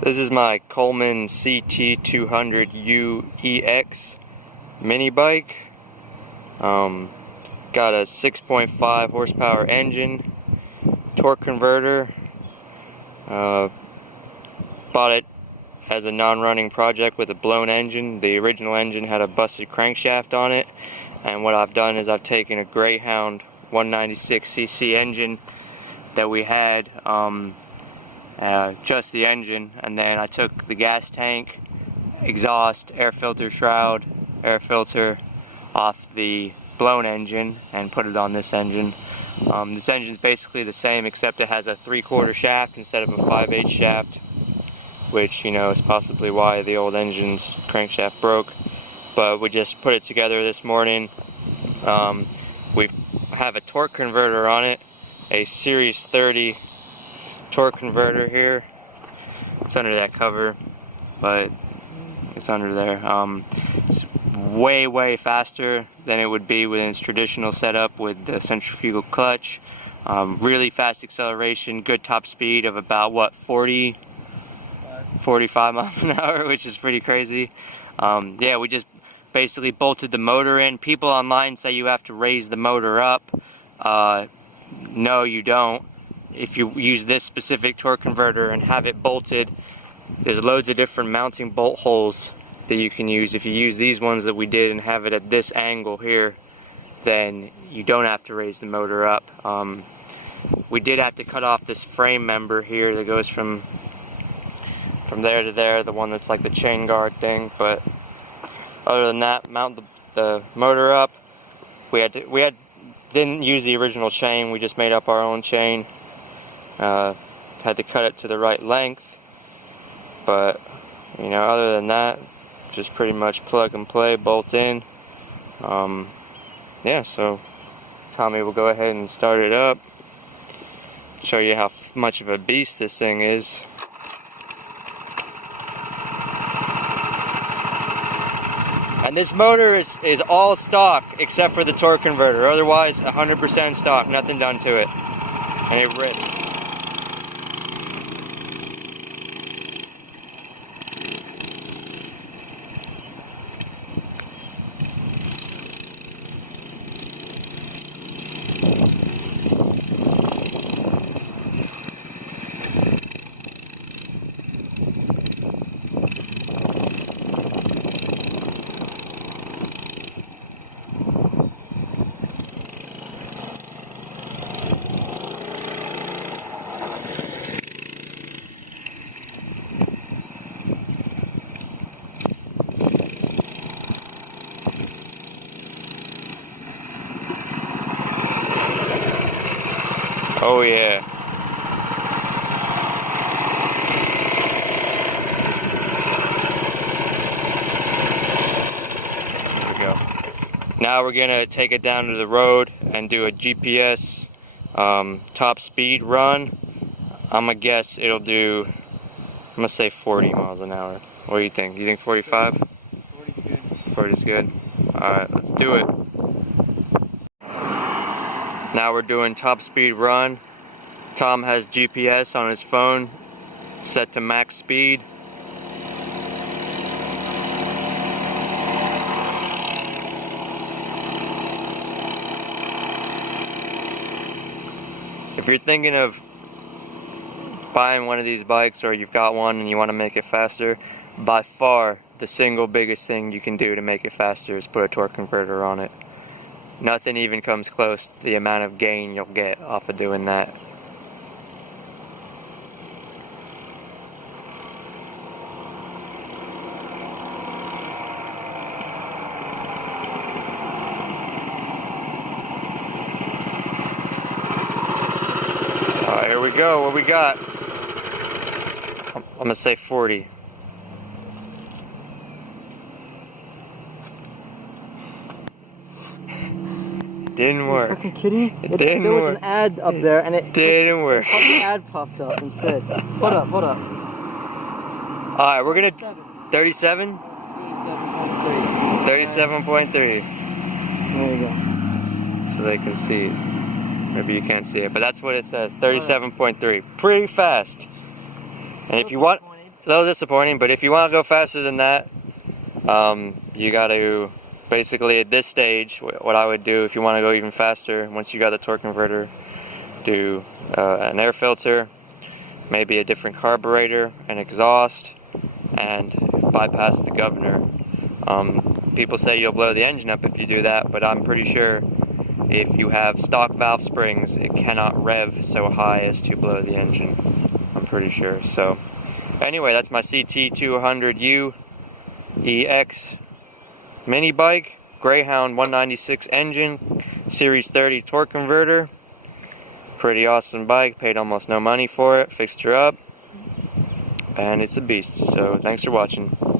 This is my Coleman CT200U EX mini bike. Got a 6.5 horsepower engine, torque converter. Bought it as a non-running project with a blown engine. The original engine had a busted crankshaft on it, and what I've done is I've taken a Greyhound 196cc engine that we had, just the engine, and then I took the gas tank, exhaust, air filter shroud, air filter off the blown engine and put it on this engine. This engine is basically the same, except it has a 3/4 shaft instead of a 5/8 shaft, which, you know, is possibly why the old engine's crankshaft broke. But we just put it together this morning. We have a torque converter on it, a Series 30 torque converter here. It's under that cover, but it's under there. It's way faster than it would be with its traditional setup with the centrifugal clutch. Really fast acceleration, good top speed of about what, 45 miles an hour, which is pretty crazy. Yeah, we just basically bolted the motor in. People online say you have to raise the motor up. No, you don't. If you use this specific torque converter and have it bolted, there's loads of different mounting bolt holes that you can use. If you use these ones that we did and have it at this angle here, then you don't have to raise the motor up. We did have to cut off this frame member here that goes from there to there, the one that's like the chain guard thing, but other than that, mount the motor up. We didn't use the original chain, we just made up our own chain. Had to cut it to the right length, but you know, other than that, just pretty much plug and play, bolt in. Yeah, so Tommy will go ahead and start it up, show you how much of a beast this thing is. And this motor is all stock except for the torque converter, otherwise 100% stock, nothing done to it, and it rips. Oh yeah. There we go. Now we're gonna take it down to the road and do a GPS top speed run. I'm gonna guess it'll do, I'm gonna say 40 miles an hour. What do you think? You think 45? 40's good. 40's good. Alright, let's do it. Now we're doing top speed run. Tom has GPS on his phone set to max speed. If you're thinking of buying one of these bikes, or you've got one and you want to make it faster, by far the single biggest thing you can do to make it faster is put a torque converter on it. Nothing even comes close to the amount of gain you'll get off of doing that. Alright, here we go. What we got? I'm gonna say 40. Didn't work. Are you fucking kidding? Didn't there was work. an ad up there and it Didn't work. The ad popped up instead. Hold up. Alright, we're gonna 37? 37.3. 37.3. There you go. So they can see it. Maybe you can't see it, but that's what it says. 37.3. Pretty fast. And if you want, little disappointing, but if you want to go faster than that, you got to basically at this stage, what I would do if you want to go even faster, once you got a torque converter, do an air filter, maybe a different carburetor, an exhaust, and bypass the governor. People say you'll blow the engine up if you do that, but I'm pretty sure if you have stock valve springs, it cannot rev so high as to blow the engine. I'm pretty sure. So anyway, that's my CT200U EX mini bike, Greyhound 196 engine, Series 30 torque converter. Pretty awesome bike, paid almost no money for it, fixed her up, and it's a beast. So thanks for watching.